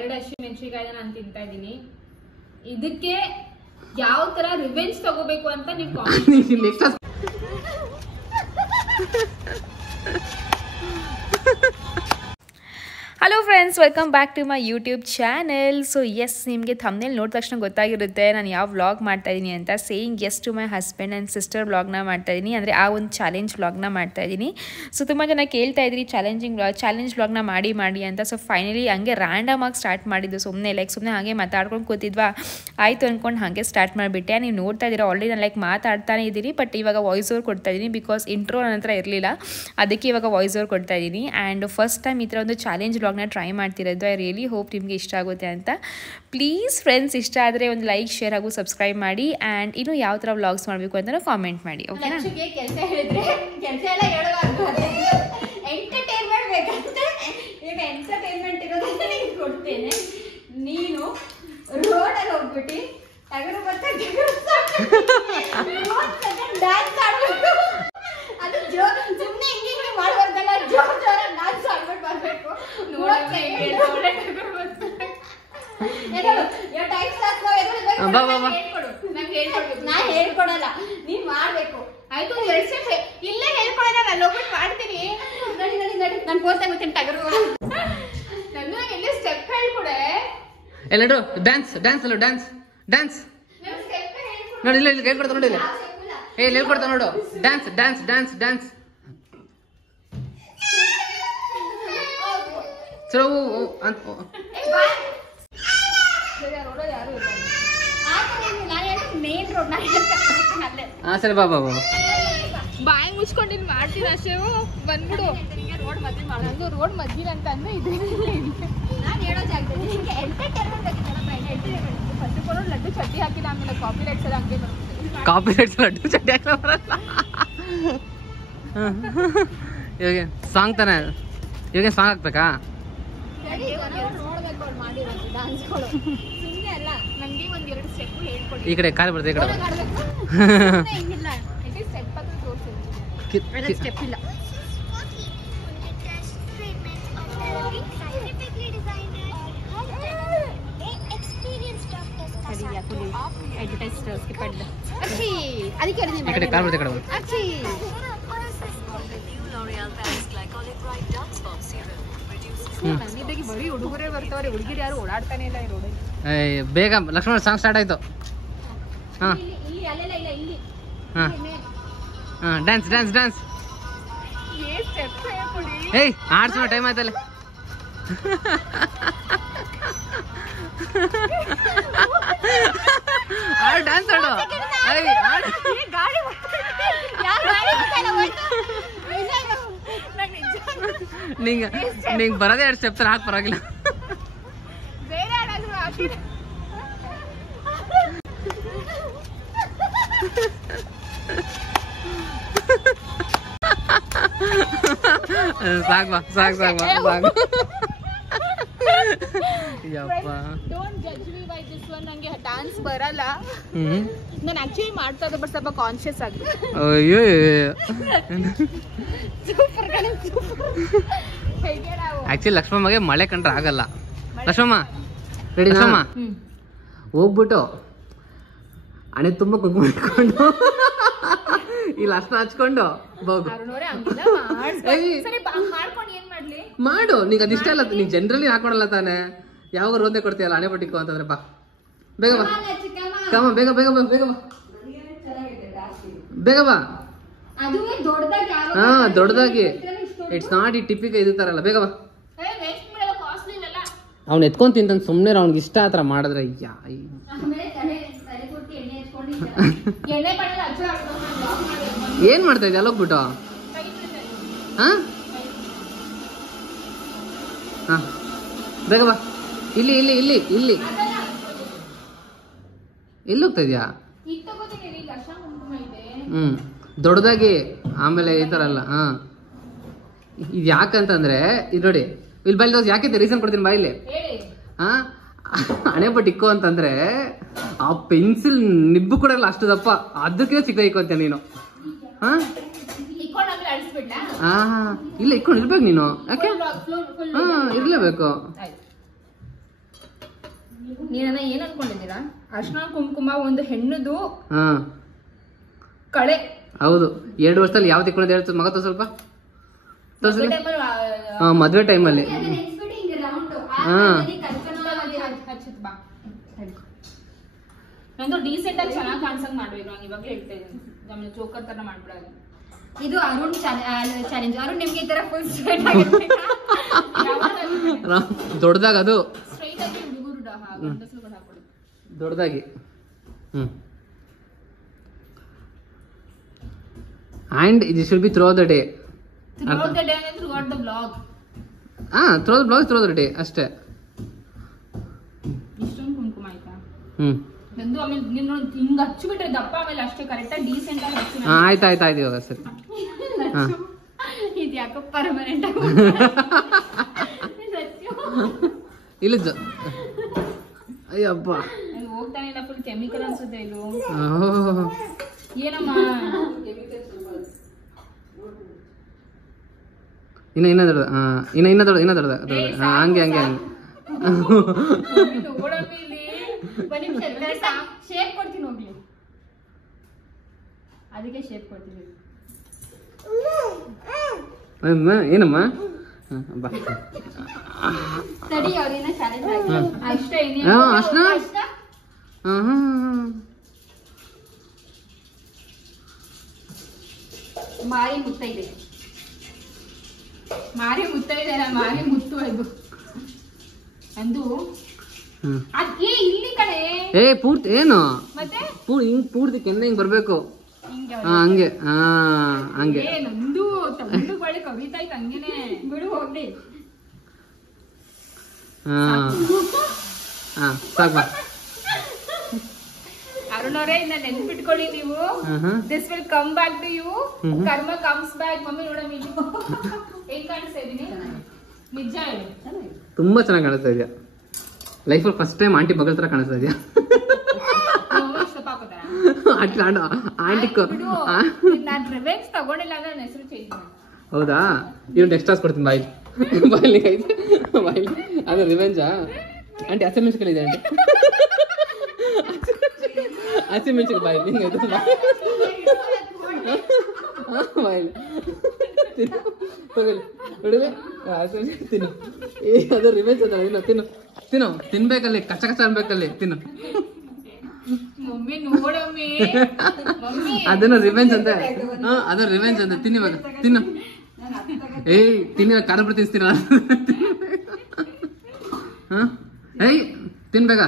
2 ಹಸಿಮೆಣಸಿನಕಾಯಿನ ನಾನು ತಿಂತಾ ಇದೀನಿ. ಇದಕ್ಕೆ ಯಾವ ತರ ರಿವೆಂಜ್ ತಗೋಬೇಕು ಅಂತ ನೀವು hello friends, welcome back to my YouTube channel. So yes, ನಿಮಗೆ ಥಂಬ್ನೇಲ್ ನೋಡಿದ ತಕ್ಷಣ ಗೊತ್ತಾಗಿರುತ್ತೆ ನಾನು ಯಾವ ವ್ಲಾಗ್ ಮಾಡ್ತಾಯಿದ್ದೀನಿ ಅಂತ. Saying yes to my husband and sister ವ್ಲಾಗ್ನ ಮಾಡ್ತಾಯಿದ್ದೀನಿ, ಅಂದರೆ ಆ ಒಂದು ಚಾಲೆಂಜ್ ವ್ಲಾಗ್ನ ಮಾಡ್ತಾಯಿದ್ದೀನಿ. ಸೊ ತುಂಬ ಜನ ಕೇಳ್ತಾ ಇದ್ರಿ ಚಾಲೆಂಜ್ ವ್ಲಾಗ್ನ ಮಾಡಿ ಅಂತ. ಸೊ ಫೈನಲಿ ಹಂಗೆ ರ್ಯಾಂಡಮ್ ಆಗಿ ಸ್ಟಾರ್ಟ್ ಮಾಡಿದ್ದು, ಸುಮ್ಮನೆ ಹಾಗೆ ಮಾತಾಡ್ಕೊಂಡು ಕೂತಿದ್ವಾ, ಆಯಿತು ಅಂದ್ಕೊಂಡು ಹಾಗೆ ಸ್ಟಾರ್ಟ್ ಮಾಡಿಬಿಟ್ಟೆ. ನೀವು ನೋಡ್ತಾ ಇದ್ದೀರಾ ಆಲ್ರೆಡಿ ನಾನು ಮಾತಾಡ್ತಾನೆ ಇದ್ದೀನಿ, ಬಟ್ ಇವಾಗ ವಾಯ್ಸ್ ಓವರ್ ಕೊಡ್ತಾ ಇದ್ದೀನಿ ಬಿಕಾಸ್ ಇಂಟ್ರೋ ನನ್ನ ಹತ್ರ ಇರಲಿಲ್ಲ, ಅದಕ್ಕೆ ಇವಾಗ ವಾಯ್ಸ್ ಓವರ್ ಕೊಡ್ತಾ ಇದ್ದೀನಿ. ಆ್ಯಂಡ್ ಫಸ್ಟ್ ಟೈಮ್ ಈ ಥರ ಒಂದು ಚಾಲೆಂಜ್ ವ್ಲಾಗ್ನ ಟ್ರೈ ಮಾಡ್ತಿರೋದು. ಐ ರಿಯಲಿ ಹೋಪ್ ನಿಮಗೆ ಇಷ್ಟ ಆಗುತ್ತೆ ಅಂತ. ಪ್ಲೀಸ್ ಫ್ರೆಂಡ್ಸ್, ಇಷ್ಟ ಆದರೆ ಒಂದು ಲೈಕ್, ಶೇರ್ ಹಾಗೂ ಸಬ್ಸ್ಕ್ರೈಬ್ ಮಾಡಿ. ಆ್ಯಂಡ್ ಇನ್ನು ಯಾವ ಥರ ವ್ಲಾಗ್ಸ್ ಮಾಡಬೇಕು ಅಂತ ಕಾಮೆಂಟ್ ಮಾಡಿ, ಓಕೆನಾ? ಕೆಲಸ ಹೇಳಿದ್ರೆ ಕೆಲಸ ಎಲ್ಲ ಹೇಳಬಾರ್ದು, ಎಂಟರ್ಟೈನ್ಮೆಂಟ್ ಬೇಕಂತೆ. ಈಗ ಎಂಟರ್ಟೈನ್ಮೆಂಟ್ ಇರೋದನ್ನ ನಿಂಗೆ ಕೊಡ್ತೇನೆ. ನೀನು ರೋಡಲ್ಲಿ ಹೋಗ್ಬಿಟ್ಟು ಟಗರು ಮತ್ತೆ ಡ್ಯಾನ್ಸ್ ಆಡ್ಬೇಕು. ಅದು ಸುಮ್ಮನೆ ಹಿಂಗೆ ಮಾಡಬಾರ್ದಲ್ಲ, ಜೋರ ಡ್ಯಾನ್ಸ್ ಆಡ್ಬಿಟ್ಟು ಬರ್ಬೇಕು. ನಾ ಹೇಳ್ಕೊಡಲ್ಲ, ನೀನ್ ಮಾಡ್ಬೇಕು. ಆಯ್ತು, 2 ಸ್ಟೆಪ್ ಇಲ್ಲೇ ಹೇಳ್ಕೊಡಲ್ಲ, ನಾನು ಹೋಗ್ಬಿಟ್ಟು ಮಾಡ್ತೀನಿ. ನಡಿ ನಾನು ಗೊತ್ತಾಗುತ್ತೆ ಟಗರು. ನಾನು ಎಲ್ಲಿ ಸ್ಟೆಪ್ ಹೇಳ್ಕೊಡೆ. ಎಲ್ಲರೂ ಡ್ಯಾನ್ಸ್ ಅಲ್ಲ, ಡ್ಯಾನ್ಸ್ ನೋಡಿ. ಇಲ್ಲ ಹೇಳ್ಕೊಡ್ತಾ ನೋಡಿ, ಹೇಳ್ಕೊಡ್ತಾ ನೋಡು. ಡ್ಯಾನ್ಸ್ ಚಲೋ ಅಂತ. ಸರಿ ಬಾ ಬಾಯಿ ಮುಚ್ಕೊಂಡು ಮಾಡ್ತೀನಿ ಅಷ್ಟೇ. ಬಂದ್ಬಿಡು ರೋಡ್ ಮಧ್ಯೆ ಅಂತ ಅಂದ್ರೆ ಇದು ನಾನು ಹೇಳೋ ಜಾಗದಲ್ಲಿ ಲಡ್ಡು ಚಟ್ಟಿ ಹಾಕಿದ ಆಮೇಲೆ ಕಾಪಿ ರೈಟ್ಸ್ ಎಲ್ಲ ಹಂಗೆ ಬರುತ್ತೆ. ಕಾಪಿ ರೈಟ್ಸ್ ಲಡ್ಡು ಚಟ್ಟಿ ಹಾಕಿ ಬರಲ್ಲ. ಇವಾಗ ಸಾಂಗ್ ತಾನೆ, ಇವಾಗ ಸಾಂಗ್ ಹಾಕ್ಬೇಕಾ? ನೋಡ್ಬೇಕು ಅವ್ರು ಮಾಡಿರೋದು ಡಾನ್ಸ್ಗಳು, ಸುಮ್ಮನೆ ಅಲ್ಲ. ನಂಗೆ 1-2 ಸ್ಟೆಪ್ ಹೇಳ್ಕೊಡಿ. ಈ ಕಡೆ ಕಾಲು ಬರ್ತದೆ, ಈ ಕಡೆ ಹಿಂಗಿಲ್ಲ, ಸ್ಟೆಪ್ ಹತ್ರ ತೋರಿಸಿ. ಸ್ಟೆಪ್ ಇಲ್ಲ. ಬರೀ ಹುಡುಗರೇ ಬರ್ತಾವ್ರೆ, ಹುಡುಗಿರು ಯಾರು ಓಡಾಡ್ತಾನೆ ಇಲ್ಲ ಈ ರೋಡಲ್ಲಿ. ಬೇಗ ಲಕ್ಷ್ಮಣ ಸಾಂಗ್ ಸ್ಟಾರ್ಟ್ ಆಯ್ತು. ಡ್ಯಾನ್ಸ್ ಏಯ್ ಆಡ್ಸೋ ಟೈಮ್ ಆಯ್ತಲ್ಲ. ಡ್ಯಾನ್ಸ್ ಆಡು. ನಿಂಗೆ ಬರೋದೇ 2 ಸ್ಟೆಪ್ ಹಾಕಿ ಪರವಾಗಿಲ್ಲ. ಸಾಕು. Don't judge me by this one. ನಂಗೆ ಡ್ಯಾನ್ಸ್ ಬರಲ್ಲ, ನಾನು ಆಕ್ಚುಲಿ ಮಾಡ್ತಾ ಇದ್ದೆ, ಬಟ್ ಸ್ವಲ್ಪ ಕಾನ್ಶಿಯಸ್ ಆಗಿ. ಅಯ್ಯೋ ಆಕ್ಚುಲಿ ಲಕ್ಷ್ಮಮ್ಮಗೆ ಮಳೆ ಕಂಡ್ರೆ ಆಗಲ್ಲ. ಲಕ್ಷ್ಮಮ್ಮ ರೆಡಿ? ಲಕ್ಷ್ಮಮ್ಮ ಹೋಗ್ಬಿಟ್ಟು ಹಣೆ ತುಂಬ ಕುಂಕುಮ ಇಟ್ಕೊಂಡು ಇಲ್ಲಿ ಅರ್ಶನ ಹಚ್ಕೊಂಡು ಮಾಡು. ನೀಗ ಅದಿಷ್ಟ ಅಲ್ಲ, ನೀನ್ ಜನರಲಿ ಹಾಕೊಡಲ್ಲ ತಾನೆ, ಯಾವಾಗ ಒಂದೇ ಕೊಡ್ತೀಯಲ್ಲ ಹಣೆ ಪಟ್ಟಿಕ್ಕೋ ಅಂತಂದ್ರೆ. ಬಾ ಬೇಗ ಬಾ ಕಮ್ಮ, ಬೇಗ ಬಾ. ಹಾ ದೊಡ್ಡದಾಗಿ, ಇಟ್ಸ್ ನಾಟ್ ಈ ಟಿಪಿಕ ಇದು ತರಲ್ಲ. ಬೇಗ ಬಾ. ಅವ್ನು ಎತ್ಕೊಂಡ್ ತಿಂತಾನೆ ಸುಮ್ನೆ, ಅವ್ನಿಗೆ ಇಷ್ಟ ಆತರ ಮಾಡಿದ್ರೆ. ಏನ್ ಮಾಡ್ತಾ ಇದ್ದೆ ಅಲ್ಲೋಗ್ಬಿಟ್ಟು? ಬೇಗ ಬಾ. ಇಲ್ಲಿ ಎಲ್ಲಿ ಹೋಗ್ತಾ ಇದ್ಯಾ? ದೊಡ್ಡದಾಗಿ, ಆಮೇಲೆ ಈ ತರ ಅಲ್ಲ. ಇದು ಯಾಕಂತಂದ್ರೆ ಇದು ನೋಡಿ, ಇಲ್ಲಿ ಬೈಲ್ ಯಾಕೆ ರೀಸನ್ ಕೊಡ್ತೀನಿ ಬಾಯಿಲಿ. ಹಣೆ ಪಟ್ಟು ಇಕ್ಕೋ ಅಂತಂದ್ರೆ ಆ ಪೆನ್ಸಿಲ್ ನಿಬ್ಬು ಕೂಡ ಇಲ್ಲ ಅಷ್ಟು ದಪ್ಪ, ಅದಕ್ಕೆ ಚಿಕ್ಕ ಇಕ್ಕೋಂತ ನೀನು. ಇಲ್ಲ ಇಕ್ಕೊಂಡು ಇರ್ಬೇಕು ನೀನು. ಯಾಕೆ? ಇರ್ಲೇಬೇಕು. ನೀನನ್ನ ಏನ್ ಅನ್ಕೊಂಡಿದ್ದೀರಾ? ಅರ್ಶಿನ ಕುಂಕುಮ ಒಂದು ಹೆಣ್ಣದು ಹಾ ಕಳೆ. ಹೌದು 2 ವರ್ಷದಲ್ಲಿ ಯಾವ್ದು ಇಟ್ಕೊಳ್ಳೋದು ಹೇಳ್ತದೆ ಮಗ ಸ್ವಲ್ಪ ತೋರ್ಸಲಿ. ಮದ್ವೆ ಟೈಮಲ್ಲಿ ನಂದು ಡೀಸೆಂಟ್ ಆಗಿ ಚೆನ್ನಾಗಿ ಕಾಣಿಸಂಗ್ ಮಾಡ್ಬೇಕು. ನಾನು ಇವಾಗಲೇ ಹೇಳ್ತಾ ಇದ್ದೀನಿ, ನಮ್ಮನ್ನ ಜೋಕರ್ ತರ ಮಾಡ್ಬಿಡೋದು. ಇದು ಅರುಣ್ ಚಾಲೆಂಜ್. ಅರುಣ್ ನಿಮ್ಗೆ ಈ ತರ ಫುಲ್ ಸ್ಟ್ರೈಟ್ ಆಗಿರ್ಬೇಕಾ? ದೊಡ್ಡದಾಗ ಅದು ಸ್ಟ್ರೈಟ್ ಆಗಿ ಹುಡುಗರು ಗಂಡಸರು ಹಾಕೊಳ್ಳಿ ದೊಡ್ಡದಾಗಿ. And it should be throughout the day. Throughout the day and throughout the vlog. Throughout the vlog, throughout the day ಅಷ್ಟೇ. ಇಷ್ಟೊಂದು ಕುಂಕುಮ ಆಯ್ತಾ? ನಂದು ಆಮೇಲೆ ನೀನು ಹಿಂಗ ಹಚ್ಚಿಬಿಟ್ರೆ ದಪ್ಪ, ಆಮೇಲೆ ಅಷ್ಟೇ ಕರೆಕ್ಟಾಗಿ ಡೀಸೆಂಟ್ ಆಗಿ ಹಚ್ಚಿ. ಆಯ್ತು ಇವಾಗ ಸರಿ. ಇದು ಯಾಕೋ ಪರ್ಮನೆಂಟ್ ಆಗಿ ಇಲ್ಲ ಅಯ್ಯಪ್ಪ ಹೋಗ್ತಾನೆ ಇಲ್ಲ, ಫುಲ್ ಕೆಮಿಕಲ್ ಅನ್ಸುತ್ತೆ ಇದು. ಏನಮ್ಮ ಇನ್ನ ದೊಡ್ಡ ಹಂಗೆ ಶೇಪ್ ಕೊಡ್ತೀನಿ ಹೋಗ್ಲಿ, ಅದಕ್ಕೆ ಶೇಪ್ ಕೊಡ್ತೀನಿ. ಏನಮ್ಮ ಸರಿ, ಅವ್ರೇನ ಚಾಲೆಂಜ್ ಅಷ್ಟೇ. ಮಾರಿ ಮುತ್ತೈದೆ, ಮಾರಿ ಮುತ್ತು ಇದು ಅಂದು. ಅದೇ ಇಲ್ಲಿ ಕಡೆ ಪೂರ್ತಿ ಏನು ಮತ್ತೆ ಪೂರ್ತಿ ಕೆನ್ನೆ ಹಿಂಗ್ ಬರ್ಬೇಕು. ಹಂಗೆ ಹಂಗೆ ನಂದು ತಗೊಂಡು ಬಳಿ ಕವಿತಾ ಇತ್ತು ಹಂಗೇನೆ ಬಿಡು ಹೋಗ್ಲಿ. ಸಾಕ್ಬಾ ಅರುಣ್ ಅವರೇ, ಇನ್ನ ನೆನ್ಪಿಟ್ಕೊಳ್ಳಿ ನೀವು. This will come back to you. Karma comes back. Mummy ನೋಡಮ್ಮ ಹೆಂಗ್ ಕಾಣಿಸ್ತಾ ಇದೀನಿ? ನಿಜ ಹೇಳು. ತುಂಬಾ ಚೆನ್ನಾಗಿ ಕಾಣಿಸ್ತಾ ಇದೆಯಾ. ಲೈಫಲ್ಲಿ ಫಸ್ಟ್ ಟೈಮ್ ಆಂಟಿ ಮಗಳ ತರ ಕಾಣಿಸ್ತಾ ಇದೆಯಾ? ನಾನ್ ರಿವೆಂಜ್ ತಗೊಂಡಿಲ್ಲ ಅಂದ್ರೆ ನನ್ನ ಹೆಸರು ಚೇಂಜ್ ಮಾಡಿ. ಹೌದಾ? ಇವ್ರು ನೆಕ್ಸ್ಟ್ ಕ್ಲಾಸ್ ಕೊಡ್ತೀನಿ ಬಾಯಿ ಬಾಯಿ ಅದು ರಿವೆಂಜಾ? ಆಂಟಿ ಹಸಿಮೆಣಸಿನಕಾಯಿ ಇದೆ ಆಂಟಿ, ಹಸಿಮೆಣಸಿನಕಾಯಿ ಬಾಯಿ ಹಿಂಗಾಯ್ತು ಬಾಯಿ ತಿನ್ನು. ಅದು ರಿವೆಂಜ್ ಅದ. ಇನ್ನು ತಿನ್ನು ತಿನ್ಬೇಕಲ್ಲಿ, ಕಚ್ಚ ಅನ್ಬೇಕಲ್ಲಿ ತಿನ್ನು. ಅದನ್ನ ರಿವೆಂಜ್ ಅಂತ, ಅದ ರಿವೆಂಜ್ ಅಂತ. ತಿನ್ನಿವಾಗ ತಿನ್ನು. ತಿನ್ನಿ ಖಾರ ಬಿಟ್ಟು ತಿನ್ಸ್ತೀರ. ತಿನ್ಬೇಕ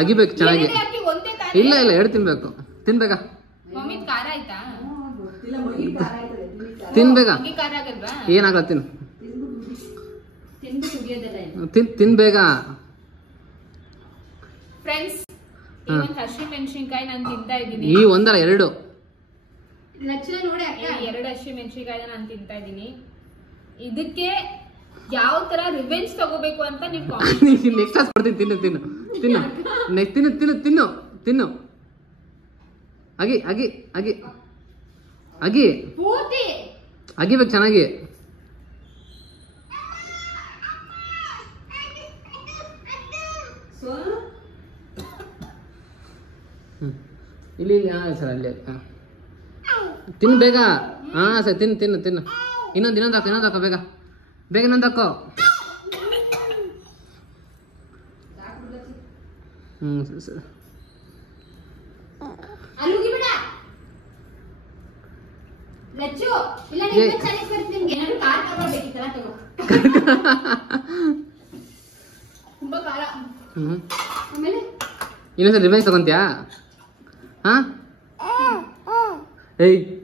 ಅಗಿಬೇಕು ಚೆನ್ನಾಗಿ. ಇಲ್ಲ 2 ತಿನ್ಬೇಕು. ತಿನ್ಬೇಕ ತಿನ್ಬೇಕ. ಏನಾಗಲ್ಲ ತಿನ್ನು. ತಿನ್ಬೇಕ. ಫ್ರೆಂಡ್ಸ್, ಹಸಿಮೆಣಸಿನಕಾಯಿ ನಾನು ತಿಂತಾ ಇದ್ದೀನಿ. ಈ 1 ಅಲ್ಲ 2 ಹಸಿಮೆಣಸಿನಕಾಯಿ ನಾನು ತಿಂತಾ ಇದ್ದೀನಿ. ಇದಕ್ಕೆ ಯಾವ ತರ ರಿವೆಂಜ್ ತಗೋಬೇಕು ಅಂತ ನೀವು ನೆಕ್ಸ್ಟ್ ಕ್ಲಾಸ್ ಕೊಡ್ತೀನಿ. ತಿನ್ನು ತಿನ್ನು ತಿನ್ನು ತಿನ್ನು ತಿನ್ನು ತಿನ್ನು ತಿನ್ನು. ಅಗಿ ಅಗಿ ಅಗಿ ಅಗಿ ಪೂರ್ತಿ ಅಗಿಬೇಕು ಚೆನ್ನಾಗಿ. ಇಲ್ಲಿ ಸರ್ ಅಲ್ಲಿ ತಿನ್ನು ಬೇಗ. ಸರಿ ತಿನ್ನು ತಿನ್ನು ತಿನ್ನು. ಇನ್ನೊಂದು ಹಾಕೋ ಬೇಗ ಬೇಗ ಇನ್ನೊಂದು ಹಾಕೋ. ಸರಿ ಇನ್ನೊಂದ್ಸರಿ ರಿವೆಂಜ್ ತಗೊಂತ್ಯಾ?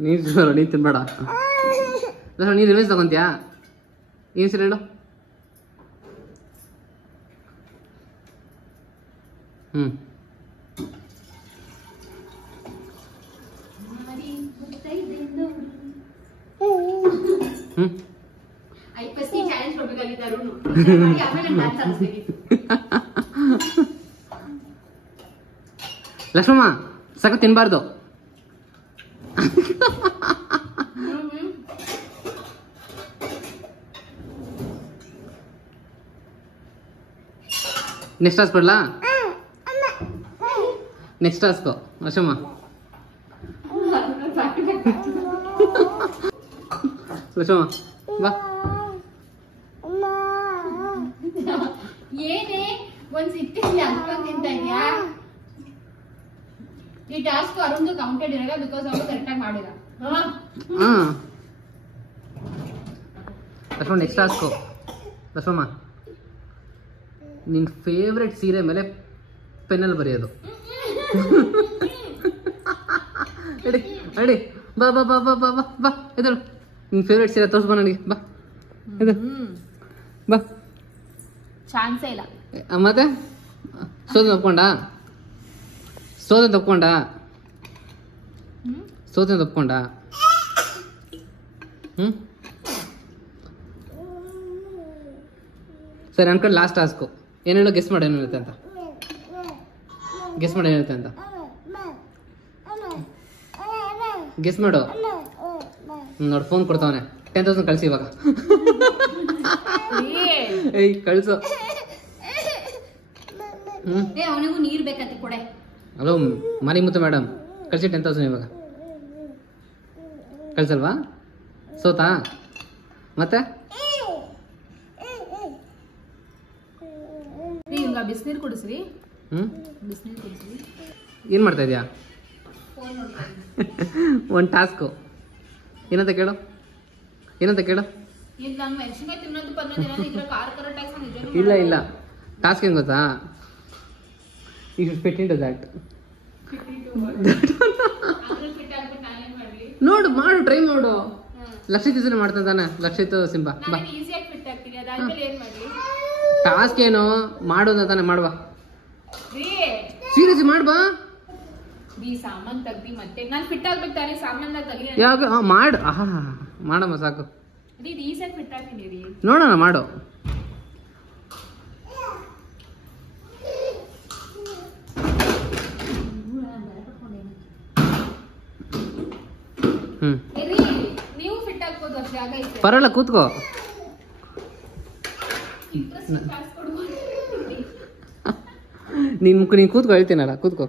ನೀನ್ ತಿನ್ಬೇಡ. ನೀನ್ ರಿವೆಂಜ್ ತಗೊಂತ್ಯಾ? ಏನ್ ಸರಿ ಹೇಳು. ಲಕ್ಷ್ಮಮ್ಮ ಸಕ ತಿನ್ಬಾರ್ದು. ನೆಕ್ಸ್ಟ್ ಟಾಸ್ಕ್ ಕೊಡ್ಲಾ? Next task Varshamma. ವರ್ಷಮ್ಮ ಬಾ. ಏನೇ ಒಂದ್ ಸಿಕ್ಕಿಲ್ಲ ಅನ್ಕೊಂತಿಂತ ಇದ್ಯಾ? ಈ ಟಾಸ್ಕ್ ಅರುಂದು ಕೌಂಟೆಡ್ ಇರಲ್ಲ ಬಿಕಾಸ್ ಅವರು ಕರೆಕ್ಟಾಗಿ ಮಾಡಿಲ್ಲ. Lakshmana next task. ಲಕ್ಷ್ಮಮ್ಮ ನಿನ್ನ ಫೇವ್ರೆಟ್ ಸೀರೆ ಮೇಲೆ ಪೆನ್ನಲ್ಲಿ ಬರೆಯೋದು. ಅಡಿ ಅಡಿ ಬಾ ಬಾ ಬಾ ಬಾ ಬಾ ಬಾ ಬಾ ಎದಳು. ನಿನ್ನ ಫೇವ್ರೆಟ್ ಸೀರೆ ತೋರಿಸ್ಬಾ ನನಗೆ. ಬಾ ಎದು ಬಾ. ಚಾನ್ಸೇ ಇಲ್ಲ. ಮತ್ತೆ ಸೋದ ತಪ್ಕೊಂಡ ಸೋದ ತಪ್ಕೊಂಡ ಸೋದ ತಪ್ಕೊಂಡ. ಸರಿ ಅನ್ಕೊಂಡು ಲಾಸ್ಟ್ ಟಾಸ್ಕು. ಏನೇಳೋ ಗೆಸ್ ಮಾಡಿ ಏನಿರುತ್ತೆ ಅಂತ. ಗೆಸ್ ಮಾಡಿ ಏನಿರುತ್ತೆ ಅಂತ ಗೆಸ್ ಮಾಡು. ನೋಡಿ ಫೋನ್ ಕೊಡ್ತಾವನೆ. 10,000 ಕಳಿಸಿ ಇವಾಗ. ಏಯ್ ಕಳಿಸು. ಅವನಿಗೂ ನೀರ್ ಬೇಕಂತೆ ಕೊಡೆ. ಹಲೋ ಮನಿ ಮುತ್ತು ಮೇಡಮ್ ಕಳಿಸಿ 10,000 ಇವಾಗ. ಕಳ್ಸಲ್ವಾ? ಸೋತಾ ಮತ್ತೆ? ಬಿಸಿನೀರು ಕುಡಿಸ್ರಿ. ಬಿಸಿನೀರು ಕುಡಿಸ್ರಿ. ಏನು ಮಾಡ್ತಾ ಇದೀಯಾ? ಒಂದು ಟಾಸ್ಕು. ಏನಂತ ಕೇಳು. ಏನಂತ ಕೇಳು. ಇಲ್ಲ ಇಲ್ಲ ಟಾಸ್ಕ್ ಏನು ಗೊತ್ತಾ? You should fit into that. ನೋಡು ಮಾಡು ಟ್ರೈ ಮಾಡು. ಲಕ್ಷಿತ್ ಹೆಸರು ಮಾಡ್ತಾನೆ ತಾನೆ. ಲಕ್ಷಿತ್ ಸಿಂಬಾ ಬಾ. ಟಾಸ್ಕ್ ಏನು ಮಾಡು ಅಂತ ತಾನೆ. ಮಾಡುವ ಸೀರಿಯಸ್ ಮಾಡ್ಬಾ. ಸಾಮಾನ್ ತೆಗ್ದಿ ಮತ್ತೆ ನಾನು ಫಿಟ್ ಆಗ್ಬೇಕು ತಾನೆ. ಸಾಮಾನ್ ತೆಗ್ದಿ ಯಾವಾಗ ಮಾಡು. ಮಾಡಮ್ಮ ಸಾಕು. ಫಿಟ್ ಆಗ್ತೀನಿ. ನೋಡೋಣ ಮಾಡು. ನೀವು ಫಿಟ್ ಆಗ್ಬೋದು ಅಷ್ಟೇ. ಆಗೈತೆ ಪರವಾಗಿಲ್ಲ ಕೂತ್ಕೋ. ನೀನು ಕೂತ್ಕೋ ಹೇಳ್ತೀನಲ್ಲ. ಕೂತ್ಕೋ.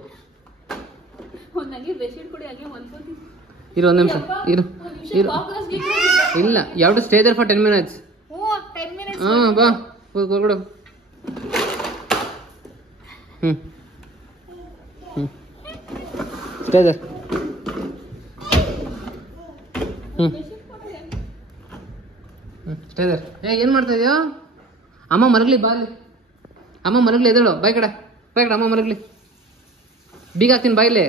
ಇರು ಒಂದು ನಿಮಿಷ. ಇರು ಇರು. ಇಲ್ಲ ಯಾವ ಸ್ಟೇ ದೇರ್ ಫಾರ್ 10 minutes. ಹಾಂ ಬಾ ಕೊಡು. Stay there. Stay there. ಏನು ಮಾಡ್ತಾ ಇದೆಯೋ? ಅಮ್ಮ ಮರಗ್ಲಿ ಬಾ ಅಲ್ಲಿ. ಅಮ್ಮ ಮರಗ್ಲಿ ಎದೇಳು. ಬಾಯ್ ಕಡೆ ಬಾಯ್ ಕಡೆ. ಅಮ್ಮ ಮರಗ್ಲಿ. ಬೀಗ ಹಾಕ್ತೀನಿ ಬಾಯಿಲಿ.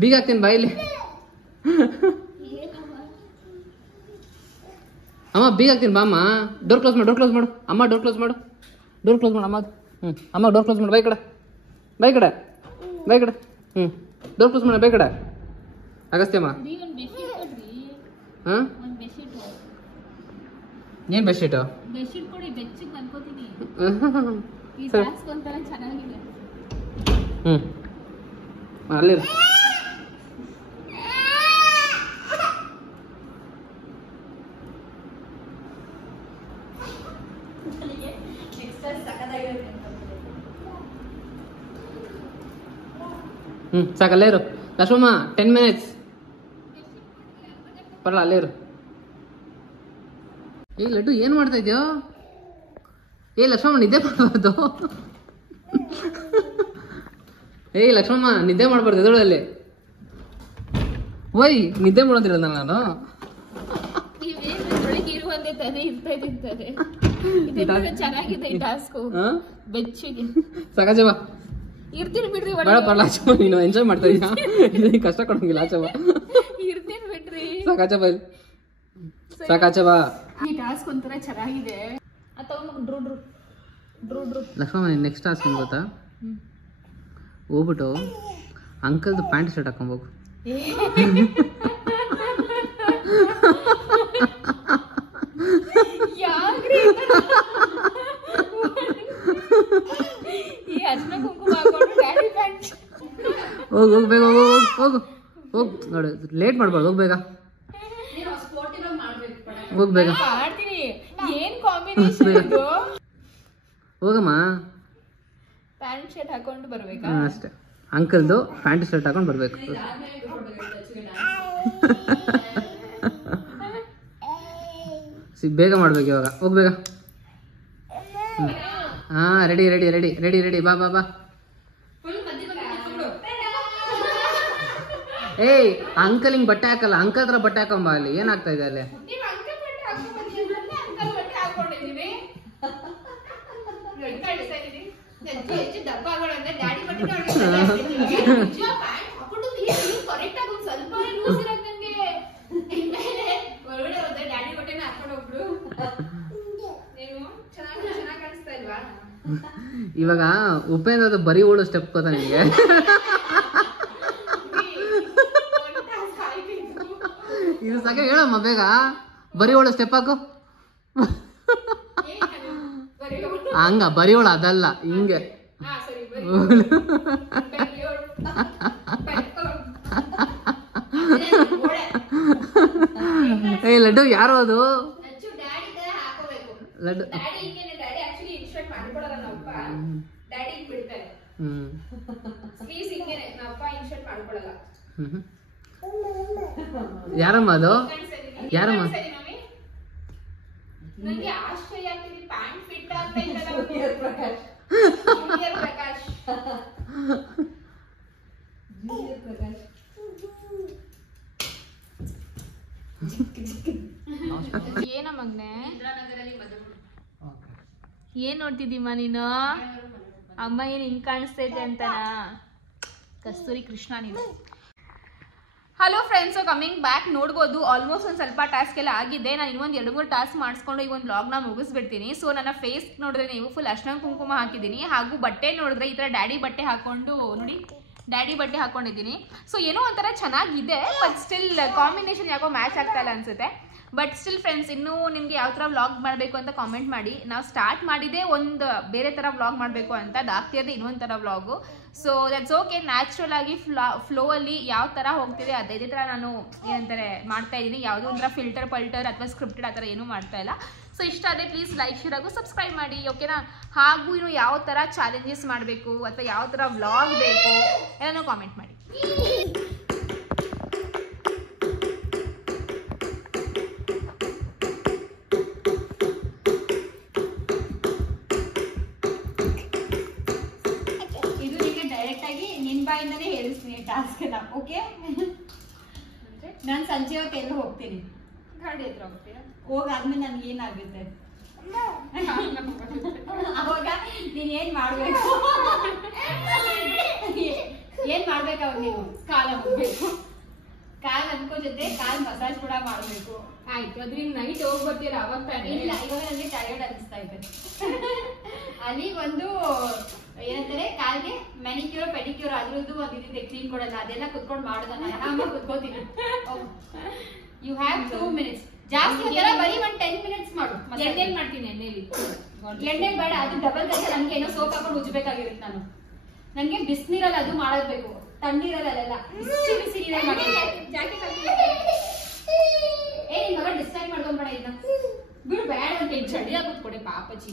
ಬೀಗ ಹಾಕ್ತೀನಿ ಬಾಯಿಲಿ. ಅಮ್ಮ ಬೀಗ ಹಾಕ್ತೀನಿ ಬಾ. ಅಮ್ಮ ಡೋರ್ ಕ್ಲೋಸ್ ಮಾಡು. ಡೋರ್ ಕ್ಲೋಸ್ ಮಾಡು. ಅಮ್ಮ ಡೋರ್ ಕ್ಲೋಸ್ ಮಾಡು. ಡೋರ್ ಕ್ಲೋಸ್ ಮಾಡು. ಅಮ್ಮ ಅಮ್ಮ ಡೋರ್ ಕ್ಲೋಸ್ ಮಾಡು. ಬಾಯ್ ಕಡೆ ಬಾಯ್ ಕಡೆ ಬಾಯ್ ಕಡೆ. ಡೋರ್ ಕ್ಲೋಸ್ ಮಾಡು. ಬಾಯ್ ಕಡೆ. ಅಗಸ್ತ್ಯಮ್ಮ ಹಾಂ ಏನು ಬೆಡ್ಶೀಟು? ಬೆಡ್ಶೀಟ್ ಕೊಡಿ. ಬೆಚ್ಚಗೆ ಅನ್ಕೋತೀನಿ. ಚೆನ್ನಾಗಿದೆ. ಅಲ್ಲಿರು. ಸಾಕಲ್ಲೇ ಇರು. ಲಕ್ಷ್ಮಮ್ಮ 10 minutes. ಬರಲ್ಲ ಅಲ್ಲೇ ಇರು. ಏ ಲಡ್ಡು ಏನು ಮಾಡ್ತಾ ಇದೆಯೋ? ಏ ಲಕ್ಷ್ಮಮ್ಮ ನಿದ್ದೆ ಮಾಡಬಾರ್ದು. ಏಯ್ ಲಕ್ಷ್ಮಮ್ಮ ನಿದ್ದೆ ಮಾಡಬಾರ್ದು. ಎದೊಳಲ್ಲಿ ಓಯ್ ನಿದ್ದೆ ಮಾಡೋದಿರಲ್ಲ ನಾನು. ಚೆನ್ನಾಗಿದೆ ಟಾಸ್ಕು. ಬೆಚ್ಚಿಗೆ ಸಾಕಾಚೆ ಬಾ. ಇರ್ತೀನಿ ಬಿಡ್ರಿ. ಬೇಡ ಪರಲ್ಲ ಆಚೆ. ನೀನು ಎಂಜಾಯ್ ಮಾಡ್ತಾ ಇದೀಯಾ. ಕಷ್ಟ ಕೊಡಂಗಿಲ್ಲ. ಆಚೆ ಬಾ. ಇರ್ತೀನಿ ಬಿಡ್ರಿ. ಸಾಕಾಚೆ ಬಾ. ಸಾಕಾಚೆ ಬಾ. ಈ ಟಾಸ್ಕ್ ಒಂಥರ ಚೆನ್ನಾಗಿದೆ. ಲಕ್ಷ್ಮಮ್ಮ ನೆಕ್ಸ್ಟ್ ಟಾಸ್ಕ್ ಏನು ಗೊತ್ತಾ? ಹೋಗ್ಬಿಟ್ಟು ಅಂಕಲ್ದು ಪ್ಯಾಂಟ್ ಶರ್ಟ್ ಹಾಕೊಂಬೋಗು. ಹೋಗು ಹೋಗು ಬೇಗ ಹೋಗು ಹೋಗು ಹೋಗು. ನೋಡಿ ಲೇಟ್ ಮಾಡಬಾರ್ದು. ಹೋಗಿ ಬೇಗ ಹೋಗಿ ಬೇಗ ಹೋಗಮ್ಮ. ಶರ್ಟ್ ಹಾಕೊಂಡು ಬರ್ಬೇಕಾ? ಅಷ್ಟೇ. ಅಂಕಲ್ದು ಪ್ಯಾಂಟ್ ಶರ್ಟ್ ಹಾಕೊಂಡು ಬರ್ಬೇಕು. ಬೇಗ ಮಾಡ್ಬೇಕು ಇವಾಗ. ಹೋಗ್ಬೇಕ. ಹಾ ready ready ready ready ready. ಬಾ ಬಾ ಬಾ. ಏಯ್ ಅಂಕಲ್ ಹಿಂಗ್ ಬಟ್ಟೆ ಹಾಕಲ್ಲ. ಅಂಕಲ್ ಹತ್ರ ಬಟ್ಟೆ ಹಾಕೊಂಬ. ಅಲ್ಲಿ ಏನಾಗ್ತಾ ಇದೆ ಅಲ್ಲಿ? ಇವಾಗ ಉಪೇಂದ್ರ ಬರೀ ಓಡು ಸ್ಟೆಪ್ ಗೊತ್ತ ನಿಮಗೆ? ಇದು ಸಾಕ ಹೇಳಮ್ಮ ಬೇಗ. ಬರೀ ಓಡು ಸ್ಟೆಪ್ ಹಾಕು. ಹಂಗ ಬರೀ ಓಳು ಅದಲ್ಲ, ಹಿಂಗೆ. ಏ ಲಡ್ಡು ಯಾರು ಅದು? ಲಡ್ಡು ಯಾರಮ್ಮ ಅದು? ಯಾರಮ್ಮ? ನನಗೆ ಆಶ್ಚರ್ಯ ಆಗ್ತಿದೆ. ಪ್ಯಾಂಟ್ ಫಿಟ್ ಆಗ್ತಾ ಇದ್ದಲ್ಲ ಪ್ರಕಾಶ್. ಏನ ಮಗ್ನೆ ಏನ್ ನೋಡ್ತಿದ್ದೀಮ್ಮ ನೀನು? ಅಮ್ಮ ಏನ್ ಹಿಂಗ್ ಕಾಣಿಸ್ತೈತೆ ಅಂತನಾ? ಕಸ್ತೂರಿ ಕೃಷ್ಣ ನೀನು. Hello friends, coming back. ನೋಡ್ಬೋದು ಆಲ್ಮೋಸ್ಟ್ ಒಂದು ಸ್ವಲ್ಪ ಟಾಸ್ಕ್ ಎಲ್ಲ ಆಗಿದೆ. ನಾನು ಇನ್ನೊಂದು 2-3 ಟಾಸ್ಕ್ ಮಾಡಿಸ್ಕೊಂಡು ಈ ಒಂದು ವ್ಲಾಗ್ನ ಮುಗಿಸ್ಬಿಡ್ತೀನಿ. ಸೊ ನನ್ನ ಫೇಸ್ ನೋಡಿದ್ರೆ ನೀವು ಫುಲ್ ಅರ್ಶಿನ ಕುಂಕುಮ ಹಾಕಿದ್ದೀನಿ. ಹಾಗೂ ಬಟ್ಟೆ ನೋಡಿದ್ರೆ ಈ ಥರ ಡ್ಯಾಡಿ ಬಟ್ಟೆ ಹಾಕೊಂಡು ನೋಡಿ, ಡ್ಯಾಡಿ ಬಟ್ಟೆ ಹಾಕೊಂಡಿದ್ದೀನಿ. ಸೊ ಏನೋ ಒಂಥರ ಚೆನ್ನಾಗಿದೆ, ಬಟ್ ಸ್ಟಿಲ್ ಕಾಂಬಿನೇಷನ್ ಯಾಕೋ ಮ್ಯಾಚ್ ಆಗ್ತಾ ಇಲ್ಲ ಅನ್ಸುತ್ತೆ. ಬಟ್ ಸ್ಟಿಲ್ ಫ್ರೆಂಡ್ಸ್, ಇನ್ನೂ ನಿಮಗೆ ಯಾವ ಥರ ವ್ಲಾಗ್ ಮಾಡಬೇಕು ಅಂತ ಕಾಮೆಂಟ್ ಮಾಡಿ. ನಾವು ಸ್ಟಾರ್ಟ್ ಮಾಡಿದೆ ಒಂದು ಬೇರೆ ಥರ ವ್ಲಾಗ್ ಮಾಡಬೇಕು ಅಂತ, ಅದಾಗ್ತಿರೋದು ಇನ್ನೊಂದು ಥರ vlog. So that's okay. Natural ಆಗಿ ಫ್ಲೋ ಅಲ್ಲಿ ಯಾವ ಥರ ಹೋಗ್ತಿದೆ ಅದೇ ಥರ ನಾನು ಏನಂತಾರೆ ಮಾಡ್ತಾ ಇದ್ದೀನಿ. ಯಾವುದೋ ಒಂಥರ ಫಿಲ್ಟರ್ ಅಥವಾ ಸ್ಕ್ರಿಪ್ಟೆಡ್ ಆ ಥರ ಏನೂ ಮಾಡ್ತಾ ಇಲ್ಲ. ಸೊ ಇಷ್ಟ ಅದೇ ಪ್ಲೀಸ್ ಲೈಕ್ ಶೇರ್ ಹಾಗೂ ಸಬ್ಸ್ಕ್ರೈಬ್ ಮಾಡಿ, ಓಕೆನಾ? ಹಾಗೂ ಇನ್ನು ಯಾವ ಥರ ಚಾಲೆಂಜಸ್ ಮಾಡಬೇಕು ಅಥವಾ ಯಾವ ಥರ ವ್ಲಾಗ್ ಬೇಕು ಎಲ್ಲನೂ ಕಾಮೆಂಟ್ ಮಾಡಿ. ಬಾಯಿಂದನೇ ಹೇಳಿಸ್ತೀನಿ ಟಾಸ್ಕ್ನ, ಓಕೆ? ನಾನು ಸಂಜೆ ಹೊತ್ತು ಎಲ್ಲೂ ಹೋಗ್ತೀನಿ, ಗಾಡಿ ಹತ್ರ ಹೋಗ್ತೀರಾ? ಹೋಗಾದ್ಮೇಲೆ ನನ್ಗೆ ಏನಾಗುತ್ತೆ ಅವಾಗ ನೀನ್ ಏನ್ ಮಾಡ್ಬೇಕು? ಏನ್ ಮಾಡ್ಬೇಕು ಅವಾಗ ನೀವು? ಕಾಲ್ ಹೋಗ್ಬೇಕು, ಕಾಲ್ ಅನ್ಕೋ ಜೊತೆ ಕಾಲ್ ಮಸಾಜ್ ಕೂಡ ಮಾಡ್ಬೇಕು. ಆಯ್ತು, ಅದ್ರಿಂದ ನೈಟ್ ಹೋಗಿ ಬರ್ತೀರ ಅವಾಗ ತಾನೇ? ಇಲ್ಲ, ಇವಾಗ ನನಗೆ ಟಯರ್ಡ್ ಅನಿಸ್ತಾ ಇದೆ. ಅಲ್ಲಿ ಒಂದು ಏನಂತಾರೆ ಕಾಲ್ಗೆ ಮ್ಯಾನಿಕ್ಯೂರ್ ಪೆಡಿಕ್ಯೂರ್ ಅದ್ರದ್ದು ಒಂದು ಇದಿದೆ, ಕ್ರೀಮ್ ಕೊಡಲ್ಲ, ಅದೆಲ್ಲ ಕುತ್ಕೊಂಡು ಮಾಡೋದ. ಆರಾಮಾಗಿ ಕುತ್ಕೋತೀನಿ. You have 2 minutes. ಜಾಸ್ತಿ ಬರೀ 10 minutes ಮಾಡು. ಎಣ್ಣೆಲ್ ಮಾಡ್ತೀನಿ, ಎಣ್ಣೆ ಬೇಡ, ಅದು ಡಬಲ್ ಕೆಲಸ. ನನ್ಗೆ ಏನೋ ಸೋಪ್ ಹಾಕೊಂಡು ಉಜ್ಬೇಕಾಗಿರುತ್ತೆ. ನನ್ಗೆ ಬಿಸಿನೀರಲ್ಲ ಅದು ಮಾಡಬೇಕು, ತಣ್ಣೀರಲ್ಲ, ಬಿಸಿ ಬಿಸಿ ನೀರಲ್ಲಿ ಮಾಡಬೇಕು. ಏ ನಿನ್ ಮಗ ಡಿಸ್ಟ್ರಾಕ್ಟ್ ಮಾಡ್ಕೊಂಬೇಡ, ಇದನ್ನ ಬಿಡು, ಬೇಡ ಅಂತ. ಚಳಿ ಆಗುತ್ತೆ ಕೊಡೆ ಪಾಪಚಿ.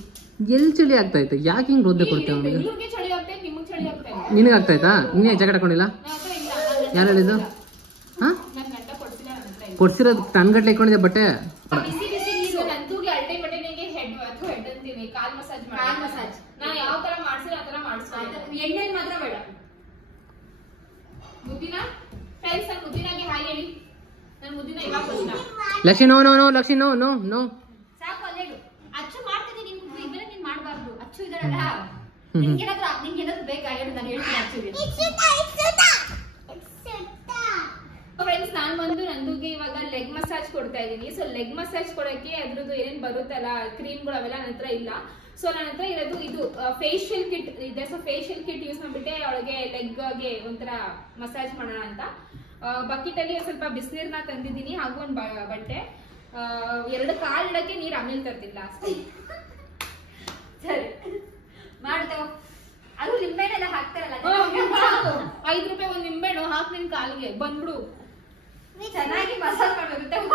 ಎಲ್ಲಿ ಚಳಿ ಆಗ್ತಾ ಇತ್ತು? ಯಾಕೆ ಹಿಂಗ್ ರೋದ್ದೆ ಕೊಡ್ತೇವೆ? ಬೆಂಗಳೂರಿಗೆ ಚಳಿ ಆಗ್ತಾ ಇತ್ತು, ನಿಮಗೆ ಚಳಿ ಆಗ್ತಾ ಇಲ್ಲ. ನಿನಗೆ ಆಗ್ತಾ ಇತ್ತಾ? ನೀನೇ ಜಾಕೆಟ್ ಹಾಕೊಂಡಿಲ್ಲ? ಯಾರು ಹೇಳಿದ್ದು? ಹಾ, ನನ್ನ ಗಂಡ ಕೊಡ್ಸಿಲ್ಲ, ನನ್ನ ಹತ್ರ ಇಲ್ಲ. ಕೊಡ್ಸಿರೋದು ಟನ್ಗಟ್ಲೆ ಇಟ್ಕೊಂಡಿದ್ದೆ ಬಟ್ಟೆ. ಬಿಸಿ ಬಿಸಿ ನೀರು ನಂತೂಗೆ ಅಲ್ಟೆ ಬಟ್ಟೆ ನಿಮಗೆ ಹೆಡ್ ಅಂತೀವಿ, ಕಾಲ್ ಮಸಾಜ್ ಮಾಡಿ. ಕಾಲ್ ಮಸಾಜ್ ನಾನು ಯಾವ ತರ ಮಾಡ್ಸಿಲ್ಲ ಆ ತರ ಮಾಡಿಸ್ತೀನಿ. ಎಣ್ಣೆ ಮಾತ್ರ ಬೇಡ. ಮುದ್ದಿನ ಫ್ರೆಂಡ್ಸ್, ನಾನು ಮುದ್ದಿನಾಗೆ ಹಾಯ್ ಹೇಳಿ. ನಾನು ಮುದ್ದಿನ ಇವಾಗ ಗೊತ್ತಿಲ್ಲ. Lakshmi no no no, Lakshmi no no no. ಸಾಕು, ಅಲ್ಲೇಡು. ಅಚ್ಚು ಮಾಡ್ತಿದ್ದೀನಿ, ನಿಮ್ಗೆ ಇವೆಲ್ಲ ನೀನ್ ಮಾಡಬಾರ್ದು. ಅಚ್ಚು ಇದಾರಲ್ಲ, ನಿಮ್ಗೇನಾದ್ರು ಬೇಕಾ ಹೇಳು, ನಾನು ಹೇಳ್ತೀನಿ. ಅಚ್ಚುಗೆ ಫ್ರೆಂಡ್ಸ್, ನಾನು ಬಂದು ನಂದುಗೆ ಇವಾಗ ಲೆಗ್ ಮಸಾಜ್ ಕೊಡ್ತಾ ಇದ್ದೀನಿ. ಸೊ ಲೆಗ್ ಮಸಾಜ್ ಕೊಡಕ್ಕೆ ಅದ್ರದ್ದು ಏನೇನ್ ಬರುತ್ತಲ್ಲ ಕ್ರೀಮ್ಗಳು ಅವೆಲ್ಲ ನನ್ನ ಹತ್ರ ಇಲ್ಲ. ಸೊ ನನ್ನ ಹತ್ರ ಇರೋದು ಇದು ಫೇಶಿಯಲ್ ಕಿಟ್ ಇದೆ. ಸೊ ಫೇಶಿಯಲ್ ಕಿಟ್ ಯೂಸ್ ಮಾಡ್ಬಿಟ್ಟೆ ಅವಳಿಗೆ ಲೆಗ್ಗೆ ಒಂಥರ ಮಸಾಜ್ ಮಾಡೋಣ ಅಂತ ಬಕೆಟ್ ಅಲ್ಲಿ ಸ್ವಲ್ಪ ಬಿಸಿನೀರ್ನ ತಂದಿದ್ದೀನಿ, ಹಾಗೂ ಒಂದು ಬಟ್ಟೆ. 2 ಕಾಲ್ ಇಡಕ್ಕೆ ನೀರ್ ಆಮೇಲೆ ತರ್ತಿಲ್ಲ ಅಷ್ಟೇ. ಸರಿ ಮಾಡ್ತೇವ. ಅದು ನಿಂಬೆಹಣ್ಣೆಲ್ಲ ಹಾಕ್ತಾರಲ್ಲ, 5 ರೂಪಾಯಿ ಒಂದು ನಿಂಬೆಹಣ್ಣು ಹಾಕ್ ನಿನ್ ಕಾಲಿಗೆ ಬಂದ್ಬಿಡು. ಚೆನ್ನಾಗಿ ಮಸಾಜ್ ಮಾಡ್ಬೇಕು.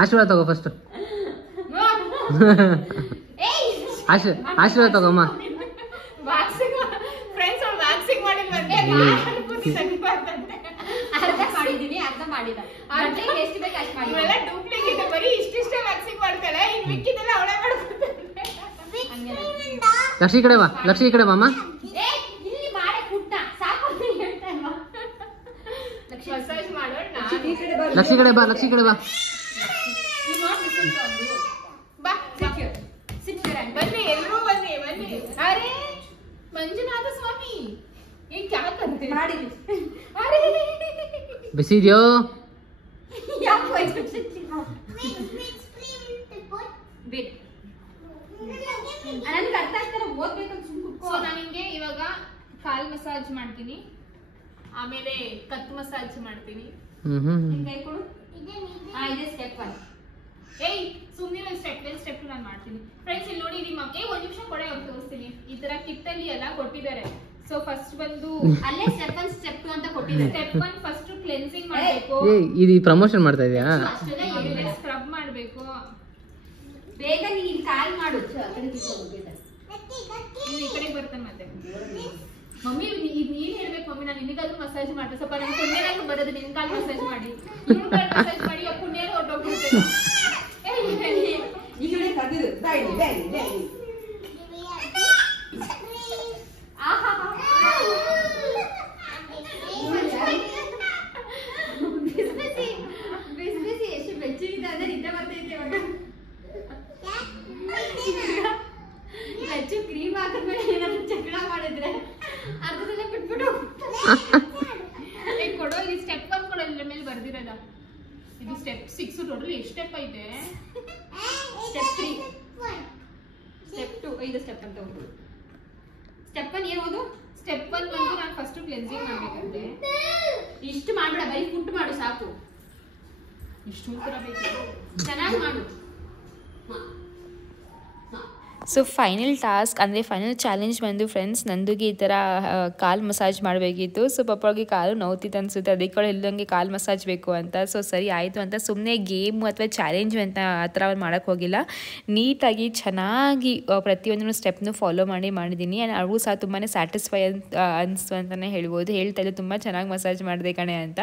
ಆಶೀರ್ವಾದ ತಗೋ ಫಸ್ಟ್. ಆಶೀರ್ವಾದ ತಗೋಮ್ಮ. ಫ್ರೆಂಡ್ಸ್ ಅವ್ರು ವ್ಯಾಕ್ಸಿಂಗ್ ಮಾಡಿಲ್ವಂತೆ, ಅರ್ಧ ಮಾಡಿದೀನಿ, ಅರ್ಧ ಮಾಡಿದ. ಎಷ್ಟು ಬೇಕು ಅಷ್ಟು ಮಾಡಿ. ಇವೆಲ್ಲ ಡೂಪ್ಲಿಕೇಟ್, ಬರೀ ಇಷ್ಟಿಷ್ಟೇ ವ್ಯಾಕ್ಸಿಂಗ್ ಮಾಡ್ತಾಳೆ, ಇನ್ ಮಿಕ್ಕಿದೆಲ್ಲ ಅವಳೇ ಮಾಡ್ಕೊತಾಳೆ. ಲಕ್ಷ್ಮಿ ಕಡೆ ಬಾ, ಲಕ್ಷ್ಮಿ ಕಡೆ ಬಾ ಅಮ್ಮ. ಇಲ್ಲಿ ಮಾಡೆ ಪುಟ್ಟ ಸಾಕು ಅಂತ ಹೇಳ್ತಾ ಇಲ್ವಾ? ಮಸಾಜ್ ಮಾಡೋಣ. ಲಕ್ಷ್ಮಿ ಕಡೆ ಬಾ, ಲಕ್ಷ್ಮಿ ಕಡೆ ಬಾ. ಬಾ ಬನ್ನಿ, ಎಲ್ಲರೂ ಬನ್ನಿ ಬನ್ನಿ. ಅರೆ ಮಂಜುನಾಥ ಸ್ವಾಮಿ ಏನ್ ಕ್ಯಾ ಕರ್ತೆ ಮಾಡಿ. ಅರೆ ಬಿಸಿ ಇದೆಯೋ? ಯಾಕೆ ಬಿಡ್ ನನಗೆ ಅರ್ಥ ಆಗ್ತಾರೆ, ಓದ್ಬೇಕಂತ ಸುಮ್ಮನೆ. ಸೊ ನಾನು ನಿಮಗೆ ಇವಾಗ ಕಾಲ್ ಮಸಾಜ್ ಮಾಡ್ತೀನಿ, ಆಮೇಲೆ ಕತ್ ಮಸಾಜ್ ಮಾಡ್ತೀನಿ. ಕೈ ಕೊಡು. ಇದೆ ಸ್ಟೆಪ್ 1. ಏಯ್ ಸುಮ್ಮನೆ ಸ್ಟೆಪ್ 2 ನಾನು ಮಾಡ್ತೀನಿ. ಫ್ರೆಂಡ್ಸ್ ಇಲ್ಲಿ ನೋಡಿ, ನಿಮ್ಮ ಒಂದ್ ನಿಮಿಷ ಕೊಡೆ, ಅವ್ರು ತೋರಿಸ್ತೀನಿ. ಈ ತರ ಕಿಟ್ಟಲ್ಲಿ ಎಲ್ಲ ಕೊಟ್ಟಿದ್ದಾರೆ. ಸೊ ಫಸ್ಟ್ ಬಂದು ಅಲ್ಲೇ ಸ್ಟೆಪ್ 1 ಸ್ಟೆಪ್ 2 ಅಂತ ಕೊಟ್ಟಿದ್ದಾರೆ. ಸ್ಟೆಪ್ 1 ಫಸ್ಟ್ ಕ್ಲೆನ್ಸಿಂಗ್ ಮಾಡಬೇಕು. ಇದು ಪ್ರಮೋಷನ್ ಮಾಡ್ತಾ ಇದೀಯಾ? ಅಷ್ಟೆಲ್ಲ ಏನಿಲ್ಲ, ಸ್ಕ್ರಬ್ ಮಾಡಬೇಕು. ಬೇಗ ನೀನು ಕಾಲ್ ಮಾಡು. ಈ ಕಡೆ ಬರ್ತಾನೆ ಮತ್ತೆ. ಮಮ್ಮಿ ನೀನ್ ಹೇಳ್ಬೇಕು ಮಮ್ಮಿ, ನಾನು ನಿನಗಾದ್ರೂ ಮಸಾಜ್ ಮಾಡ್ತೀನಿ. ಸ್ವಲ್ಪ ನನ್ ಪುಣ್ಯನಾದ್ರೂ ಬರೋದು, ನಿನ್ ಕಾಲ್ ಮಸಾಜ್ ಮಾಡಿ, ಮಸಾಜ್ ಮಾಡಿ ಆ ಪುಣ್ಯ ಹೊರಟೋಗ್ಬಿಡುತ್ತೆ. ಬಿಸಿ ಎಷ್ಟು ಬೆಚ್ಚಗಿದೆ ಅಂದ್ರೆ ನಿದ್ದೆ ಬರ್ತೈತೆ ಇವಾಗ. ಬೆಚ್ಚು ಕ್ರೀಮ್ ಹಾಕಿದ್ಮೇಲೆ ಏನಾದ್ರು ಜಗಳ ಮಾಡಿದ್ರೆ ಅರ್ಧದಲ್ಲೇ ಬಿಟ್ಬಿಟ್ಟು ಕೊಡೋ. ಇಲ್ಲಿ ಸ್ಟೆಪ್ 1 ಕೊಡೋ, ಇದ್ರ ಮೇಲೆ ಬರ್ದಿರೋದ. ಇದು ಸ್ಟೆಪ್ 6. ಟೋಟಲ್ ಎಷ್ಟು ಸ್ಟೆಪ್ ಐತೆ? ಸ್ಟೆಪ್ 3, ಸ್ಟೆಪ್ 2, 5 ಸ್ಟೆಪ್ ಅಂತ ಹೋಗುದು. ಸ್ಟೆಪ್ 1 ಏನು ಓದು? ಸ್ಟೆಪ್ 1 ಬಂದು ನಾನು ಫಸ್ಟ್ ಕ್ಲೆನ್ಸಿಂಗ್ ಮಾಡ್ಬೇಕಂತೆ. ಇಷ್ಟು ಮಾಡ್ಬೇಡ, ಬರೀ ಫುಡ್ ಮಾಡು ಸಾಕು. ಇಷ್ಟು ಉತ್ತರ ಬೇಕು, ಚೆನ್ನಾಗಿ ಮಾಡು. ಸೊ ಫೈನಲ್ ಟಾಸ್ಕ್ ಅಂದರೆ ಫೈನಲ್ ಚಾಲೆಂಜ್ ಬಂದು ಫ್ರೆಂಡ್ಸ್, ನಂದುಗೆ ಈ ಥರ ಕಾಲು ಮಸಾಜ್ ಮಾಡಬೇಕಿತ್ತು. ಸೊ ಪಾಪಗೆ ಕಾಲು ನೋವ್ತಿತ್ತು ಅನಿಸುತ್ತೆ, ಅದಕ್ಕೆ ಅವಳು ಇಲ್ಲದಂಗೆ ಕಾಲು ಮಸಾಜ್ ಬೇಕು ಅಂತ. ಸೊ ಸರಿ ಆಯಿತು ಅಂತ ಸುಮ್ಮನೆ ಗೇಮು ಅಥವಾ ಚಾಲೆಂಜ್ ಅಂತ ಆ ಥರ ಅವ್ರು ಮಾಡೋಕ್ಕೆ ಹೋಗಿಲ್ಲ. ನೀಟಾಗಿ ಚೆನ್ನಾಗಿ ಪ್ರತಿಯೊಂದನ್ನು ಸ್ಟೆಪ್ನು ಫಾಲೋ ಮಾಡಿದ್ದೀನಿ. ಆ್ಯಂಡ್ ಅವ್ರಿಗೂ ಸಹ ತುಂಬಾ ಸ್ಯಾಟಿಸ್ಫೈ ಅನಿಸ್ತು ಅಂತಲೇ ಹೇಳ್ಬೋದು. ಹೇಳ್ತಾ ಇದ್ದು ತುಂಬ ಚೆನ್ನಾಗಿ ಮಸಾಜ್ ಮಾಡಿದೆ ಕಣೆ ಅಂತ.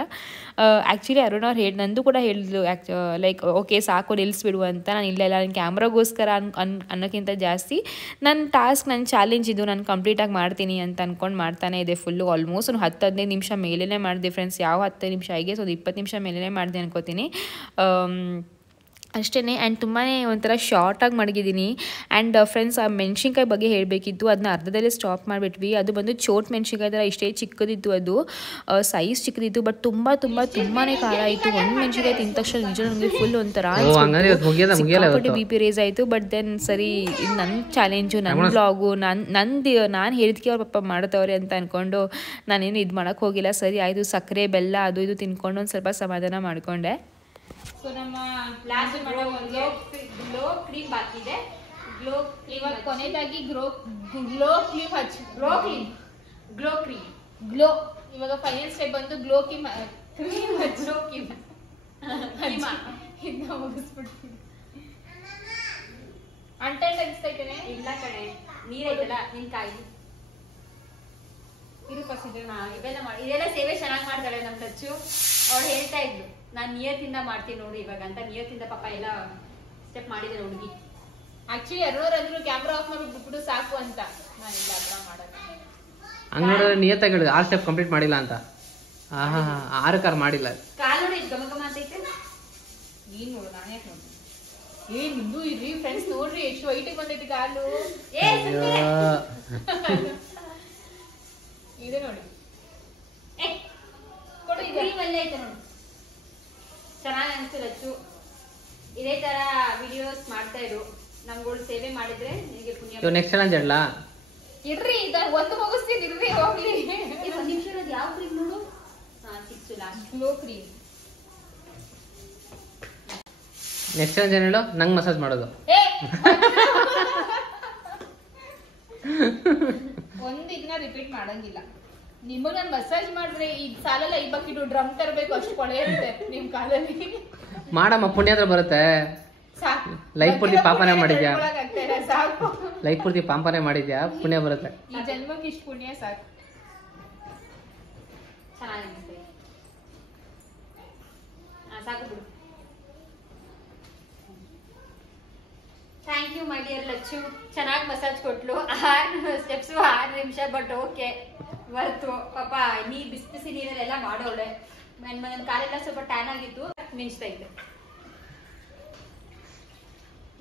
ಆ್ಯಕ್ಚುಲಿ ಅರುಣ್ ಅವ್ರು ನಂದು ಕೂಡ ಹೇಳಿದ್ರು, ಲೈಕ್ ಓಕೆ ಸಾಕು ನಿಲ್ಲಿಸ್ಬಿಡು ಅಂತ. ನಾನು ಇಲ್ಲ ನನ್ನ ಕ್ಯಾಮ್ರಾಗೋಸ್ಕರ ಅನ್ನೋಕ್ಕಿಂತ ಜಾಸ್ತಿ ನನ್ನ ಟಾಸ್ಕ್, ನನ್ನ ಚಾಲೆಂಜ್ ಇದು, ನಾನು ಕಂಪ್ಲೀಟಾಗಿ ಮಾಡ್ತೀನಿ ಅಂತ ಅಂದ್ಕೊಂಡು ಮಾಡ್ತಾನೆ ಇದೆ ಫುಲ್ಲು. ಆಲ್ಮೋಸ್ಟ್ ಒಂದು 10-15 ನಿಮಿಷ ಮೇಲೇ ಮಾಡಿದೆ ಫ್ರೆಂಡ್ಸ್. ಯಾವ 10 ನಿಮಿಷ ಆಗಿ ಒಂದು 20 ನಿಮಿಷ ಮೇಲೇ ಮಾಡಿದೆ ಅನ್ಕೋತೀನಿ ಅಷ್ಟೇ. ಆ್ಯಂಡ್ ತುಂಬಾ ಒಂಥರ ಶಾರ್ಟಾಗಿ ಮಡಗಿದ್ದೀನಿ. ಆ್ಯಂಡ್ ಫ್ರೆಂಡ್ಸ್ ಆ ಮೆಣಸಿನ್ಕಾಯಿ ಬಗ್ಗೆ ಹೇಳಬೇಕಿತ್ತು, ಅದನ್ನ ಅರ್ಧದಲ್ಲೇ ಸ್ಟಾಪ್ ಮಾಡಿಬಿಟ್ವಿ. ಅದು ಬಂದು ಚೋಟ್ ಮೆಣಸಿನ್ಕಾಯಿ ಥರ ಇಷ್ಟೇ ಚಿಕ್ಕದಿತ್ತು, ಅದು ಸೈಜ್ ಚಿಕ್ಕದಿತ್ತು, ಬಟ್ ತುಂಬಾ ಖಾರ ಆಯಿತು. ಒಂದು ಮೆಣಸಿನ್ಕಾಯಿ ತಿಂದ ತಕ್ಷಣ ನಿಜ ನನಗೆ ಫುಲ್ ಒಂಥರ ಸಿಕ್ಕಾಪಟ್ಟೆ BP ರೇಸ್ ಆಯಿತು. ಬಟ್ ದೆನ್ ಸರಿ, ಇದು ನನ್ನ ಚಾಲೆಂಜು, ನನ್ನ ಬ್ಲಾಗು, ನಾನು ಹೇಳಿದ್ಕೆ ಅವ್ರ ಪಾಪ ಮಾಡ್ತವ್ರೆ ಅಂತ ಅಂದ್ಕೊಂಡು ನಾನೇನು ಇದು ಮಾಡೋಕ್ಕೆ ಹೋಗಿಲ್ಲ. ಸರಿ ಆಯಿತು, ಸಕ್ಕರೆ ಬೆಲ್ಲ ಅದು ಇದು ತಿನ್ಕೊಂಡು ಒಂದು ಸ್ವಲ್ಪ ಸಮಾಧಾನ ಮಾಡಿಕೊಂಡೆ. ಸೊ ನಮ್ಮ ಲಾಸ್ಟ್ ಮಾಡೋ ಒಂದು ಗ್ಲೋ ಕ್ರೀಮ್ ಬಾಕಿ ಇದೆ. ಇವಾಗ ಕೊನೆಯದಾಗಿ ಗ್ಲೋ ಇವಾಗ ಫೈನಲ್ ಸ್ಟೆಪ್ ಬಂದು ಗ್ಲೋ ಕ್ರೀಮ್ ಇದನ್ನ ಮುಗಿಸ್ಬಿಡ್ತೀನಿ. ಅಂಟೈಟ್ ಅನಿಸ್ತೈತೇನೆ? ಇಲ್ಲ ಕಣೆ, ನೀರೈತಲ್ಲ ನಿನ್ ಕಾಯಿ ಇದು ಫಸ್ಟ್ ಇವೆಲ್ಲ ಮಾಡಿ. ಇದೆಲ್ಲ ಸೇವೆ ಚೆನ್ನಾಗಿ ಮಾಡ್ತಾಳೆ ನಮ್ ಟಚ್ಚು. ಅವ್ಳು ಹೇಳ್ತಾ ಇದ್ಲು, ನಾನು ನಿಯತ್ತಿಂದ ಮಾಡ್ತೀನಿ ನೋಡಿ ಇವಾಗ ಅಂತ. ನಿಯತ್ತಿಂದ ಪಾಪ ಎಲ್ಲ ಸ್ಟೆಪ್ ಮಾಡಿದ್ರೆ ಹುಡುಗಿ. ಆಕ್ಚುಲಿ ಎಲ್ಲರೂ ಕ್ಯಾಮ್ರಾ ಆಫ್ ಮಾಡ್ಬಿಟ್ಟು ಸಾಕು ಅಂತ. ನಾನು ಇಲ್ಲ ಆ ಥರ ಮಾಡಲ್ಲ. ಹಂಗ ನಿಯತ್ತಾಗಿ ಹೇಳಿದೆ 6 ಸ್ಟೆಪ್ ಕಂಪ್ಲೀಟ್ ಮಾಡಿಲ್ಲ ಅಂತ. 6 ಮಾಡಿಲ್ಲ. ಕಾಲು ನೋಡಿ ಗಮ ಗಮ ಅಂತೈತೆ. ನೀನ್ ನೋಡು, ನಾನು ಯಾಕೆ ನೋಡಿ? ನಿಂದು ಇರ್ರಿ ಫ್ರೆಂಡ್ಸ್, ನೋಡ್ರಿ ಎಷ್ಟು ವೈಟಿಗೆ ಬಂದೈತಿ ಕಾಲು. ಇದೆ ನೋಡಿ, ಕೊಡು. ಕ್ರೀಮ್ ಎಲ್ಲ ಐತೆ ನೋಡಿ, ಚೆನ್ನಾಗಿ ಅನ್ಸುತ್ತೆ ಅಚ್ಚು. ಇದೇ ತರ ವಿಡಿಯೋಸ್ ಮಾಡ್ತಾ ಇರು, ನಮ್ಗಳು ಸೇವೆ ಮಾಡಿದ್ರೆ ನಿಮಗೆ ಪುಣ್ಯ. ನೆಕ್ಸ್ಟ್ ಚಾಲೆಂಜ್ ಹೇಳಲ್ಲ ಇರ್ರಿ, ಒಂದು ಮುಗಿಸ್ತೀನಿ ಇರ್ರಿ, ಹೋಗ್ಲಿ. ಒಂದು ನಿಮಿಷ ಇರೋದು. ಯಾವ ಕ್ರೀಮ್ ನೋಡು? Six last glow cream. Next challenge ಏನು ಹೇಳು? ನಂಗೆ ಮಸಾಜ್ ಮಾಡೋದು. ಒಂದು ಇದನ್ನ ರಿಪೀಟ್ ಮಾಡಂಗಿಲ್ಲ. ನಿಮಗ್ ನಾನು ಮಸಾಜ್ ಮಾಡಿದ್ರೆ ಈ ಸಾಲಲ್ಲ, ಈ ಬಕೆಟ್ ಡ್ರಮ್ ತರಬೇಕು, ಅಷ್ಟು ಕೊಳೆ ಇರುತ್ತೆ ನಿಮ್ ಕಾಲಲ್ಲಿ. ಮಾಡಮ್ಮ, ಪುಣ್ಯ ಹತ್ರ ಬರುತ್ತೆ. ಸಾಕು. ಲೈಫ್ ಪೂರ್ತಿ ಪಾಪನೇ ಮಾಡಿದ್ಯಾ? ಆಗ್ತಾ ಇಲ್ಲ, ಸಾಕು. ಲೈಫ್ ಪೂರ್ತಿ ಪಾಪನೇ ಮಾಡಿದ್ಯಾ? ಪುಣ್ಯ ಬರುತ್ತೆ. ಈ ಜನ್ಮಕ್ಕೆ ಇಷ್ಟು ಪುಣ್ಯ ಸಾಕು. ಚೆನ್ನಾಗಿದೆ. ಸಾಕು ಬಿಡು. Thank you my dear Lachu. ಚೆನ್ನಾಗಿ ಮಸಾಜ್ ಕೊಟ್ಲು. 6 ಸ್ಟೆಪ್ಸ್ 6 ನಿಮಿಷ, ಬಟ್ ಓಕೆ ವರ್ತು. ಪಾಪ ನೀ ಬಿಸಿ ನೀರಲ್ಲೆಲ್ಲ ಮಾಡೋಳೆ. ನನ್ನ ಕಾಲೆಲ್ಲ ಸ್ವಲ್ಪ ಟ್ಯಾನ್ ಆಗಿತ್ತು, ಮಿಂಚ್ತಾ ಇದ್ದೆ.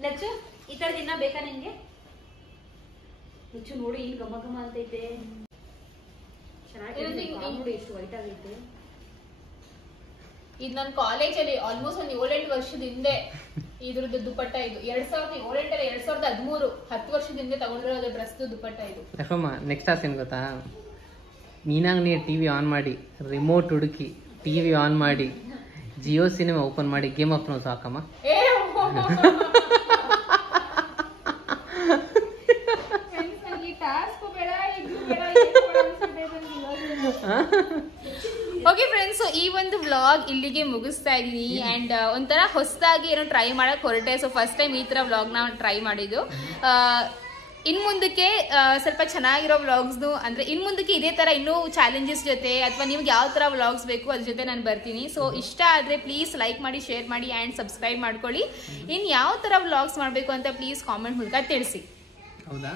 ಲಚ್ಚು ಈ ತರ ದಿನ ಬೇಕಾ ನಿನ್ಗೆ? ಲಚ್ಚು ನೋಡಿ ಇಲ್ಲಿ ಘಮ ಘಮ ಅಂತೈತೆ. ಚೆನ್ನಾಗಿ ನೋಡಿ ಎಷ್ಟು ವೈಟ್ ಆಗೈತೆ. ಇದು ನನ್ನ ಕಾಲೇಜಲ್ಲಿ ಆಲ್ಮೋಸ್ಟ್ ಒಂದು 7-8 ವರ್ಷದ ಹಿಂದೆ ಇದ್ರದ್ದು ದುಪ್ಪಟ್ಟ. ಇದು 2007 2013 10 ವರ್ಷದ ಹಿಂದೆ ತಗೊಂಡಿರೋದು ಡ್ರೆಸ್ ದುಪ್ಪಟ್ಟ ಇದು. ಲಕ್ಷ್ಮಮ್ಮ ನೆಕ್ಸ್ಟ್ ಆಸೇನು ಗೊತ್ತಾ? ನೀನಾಗ ನೀ ಟಿವಿ ಆನ್ ಮಾಡಿ, ರಿಮೋಟ್ ಹುಡುಕಿ ಟಿವಿ ಆನ್ ಮಾಡಿ, ಜಿಯೋ ಸಿನಿಮಾ ಓಪನ್ ಮಾಡಿ, ಗೇಮ್ ಆಫ್ ಥ್ರೋನ್ಸ್ ಹಾಕಮ್ಮ. ಓಕೆ ಫ್ರೆಂಡ್ಸ್, ಈ ಒಂದು ವ್ಲಾಗ್ ಇಲ್ಲಿಗೆ ಮುಗಿಸ್ತಾ ಇದೀನಿ. ಅಂಡ್ ಒಂಥರ ಹೊಸದಾಗಿ ಏನೋ ಟ್ರೈ ಮಾಡಕ್ ಹೊರಟೆ. ಸೊ ಫಸ್ಟ್ ಟೈಮ್ ಈ ತರ ವ್ಲಾಗ್ನ ಟ್ರೈ ಮಾಡಿದ್ದು. ಇನ್ ಮುಂದಕ್ಕೆ ಸ್ವಲ್ಪ ಚೆನ್ನಾಗಿರೋ ವ್ಲಾಗ್ಸ್ನು, ಅಂದ್ರೆ ಇನ್ ಮುಂದಕ್ಕೆ ಇದೇ ತರ ಇನ್ನೂ ಚಾಲೆಂಜಸ್ ಜೊತೆ ಅಥವಾ ನಿಮ್ಗೆ ಯಾವ ತರ ವ್ಲಾಗ್ಸ್ ಬೇಕು ಅದ್ರ ಜೊತೆ ನಾನು ಬರ್ತೀನಿ. ಸೊ ಇಷ್ಟ ಆದ್ರೆ ಪ್ಲೀಸ್ ಲೈಕ್ ಮಾಡಿ, ಶೇರ್ ಮಾಡಿ ಅಂಡ್ ಸಬ್ಸ್ಕ್ರೈಬ್ ಮಾಡ್ಕೊಳ್ಳಿ. ಇನ್ ಯಾವ ತರ ವ್ಲಾಗ್ಸ್ ಮಾಡಬೇಕು ಅಂತ ಪ್ಲೀಸ್ ಕಾಮೆಂಟ್ ಮೂಲಕ ತಿಳಿಸಿ. ಹೌದಾ?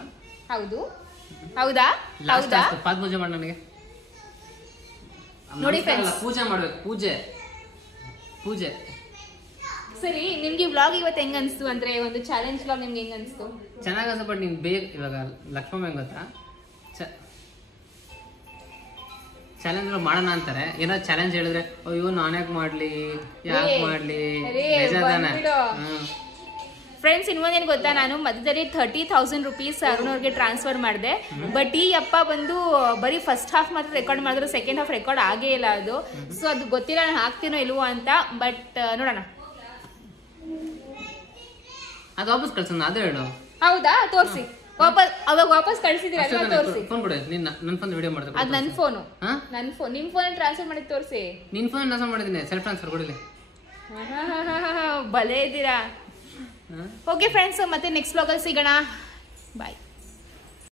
ಹೌದು ಹೌದಾ ಹೌದಾ ಪಾದ ಪೂಜೆ ಮಾಡಿ ನನಗೆ. ನೋಡಿ ಫ್ರೆಂಡ್ಸ್, ಪೂಜೆ ಮಾಡ್ಬೇಕು. ಪೂಜೆ ಪೂಜೆ ಸರಿ. ನಿಮ್ಗೆ ವ್ಲಾಗ್ ಇವತ್ತು ಹೆಂಗ್ ಅನ್ಸ್ತು ಅಂದ್ರೆ ಒಂದು ಚಾಲೆಂಜ್ ವ್ಲಾಗ್ ನಿಮ್ಗೆ ಹೆಂಗ್ ಅನ್ಸ್ತು? ಚೆನ್ನಾಗಿ ಅನ್ಸ. ಬಟ್ ನೀನ್ ಬೇಗ ಇವಾಗ ಲಕ್ಷ್ಮಮ್ಮ ಹೆಂಗ್ ಗೊತ್ತಾ, ಚಾಲೆಂಜ್ ಮಾಡೋಣ ಅಂತಾರೆ. ಏನೋ ಚಾಲೆಂಜ್ ಹೇಳಿದ್ರೆ ಅಯ್ಯೋ ನಾನ್ಯಾಕ್ ಮಾಡ್ಲಿ, ಯಾಕೆ ಮಾಡ್ಲಿ, ಫ್ರೆಂಡ್ಸ್ ಇನ್ನೊಂದೇನು ಗೊತ್ತಾ, ನಾನು ಮಧ್ಯದಲ್ಲಿ 30,000 rupees ಅರುಣವ್ರಿಗೆ ಟ್ರಾನ್ಸ್ಫರ್ ಮಾಡಿದೆ. ಬಟ್ ಈ ಅಪ್ಪ ಬಂದು ಬರೀ ಫಸ್ಟ್ ಹಾಫ್ ಮಾತ್ರ ರೆಕಾರ್ಡ್ ಮಾಡಿದ್ರು, ಸೆಕೆಂಡ್ ಹಾಫ್ ರೆಕಾರ್ಡ್ ಆಗೇ ಇಲ್ಲ ಅದು. ಸೊ ಅದು ಗೊತ್ತಿಲ್ಲ ನಾನು ಹಾಕ್ತೀನೋ ಇಲ್ವೋ ಅಂತ. ಬಟ್ ನೋಡೋಣ. ಅದು ವಾಪಸ್ ಕಳ್ಸೋಣ, ಅದೇ ಹೇಳು. ಹೌದಾ? ತೋರಿಸಿ. ಅವಾಗ ವಾಪಸ್ ಕಳ್ಸಿದಿರ ತೋರಿಸಿ. ಫೋನ್ ಕೊಡು. ನನ್ನ ಫೋನ್ ವಿಡಿಯೋ ಮಾಡ್ದೆ. ಅದು ನನ್ನ ಫೋನು. ನನ್ನ ಫೋನ್ ನಿಮ್ ಫೋನ್ ಟ್ರಾನ್ಸ್ಫರ್ ಮಾಡಿ ತೋರಿಸಿ. ನಿನ್ ಫೋನ್ ಟ್ರಾನ್ಸ್ಫರ್ ಮಾಡಿದ್ದೀನಿ, ಸೆಲ್ಫ್ ಟ್ರಾನ್ಸ್ಫರ್ ಕೊಡಲಿ. ಭಲೇ ಇದ್ದೀರಾ. ಓಕೆ ಫ್ರೆಂಡ್ಸ್, ಮತ್ತೆ ನೆಕ್ಸ್ಟ್ ವ್ಲಾಗಲ್ಲಿ ಸಿಗೋಣ. ಬಾಯ್.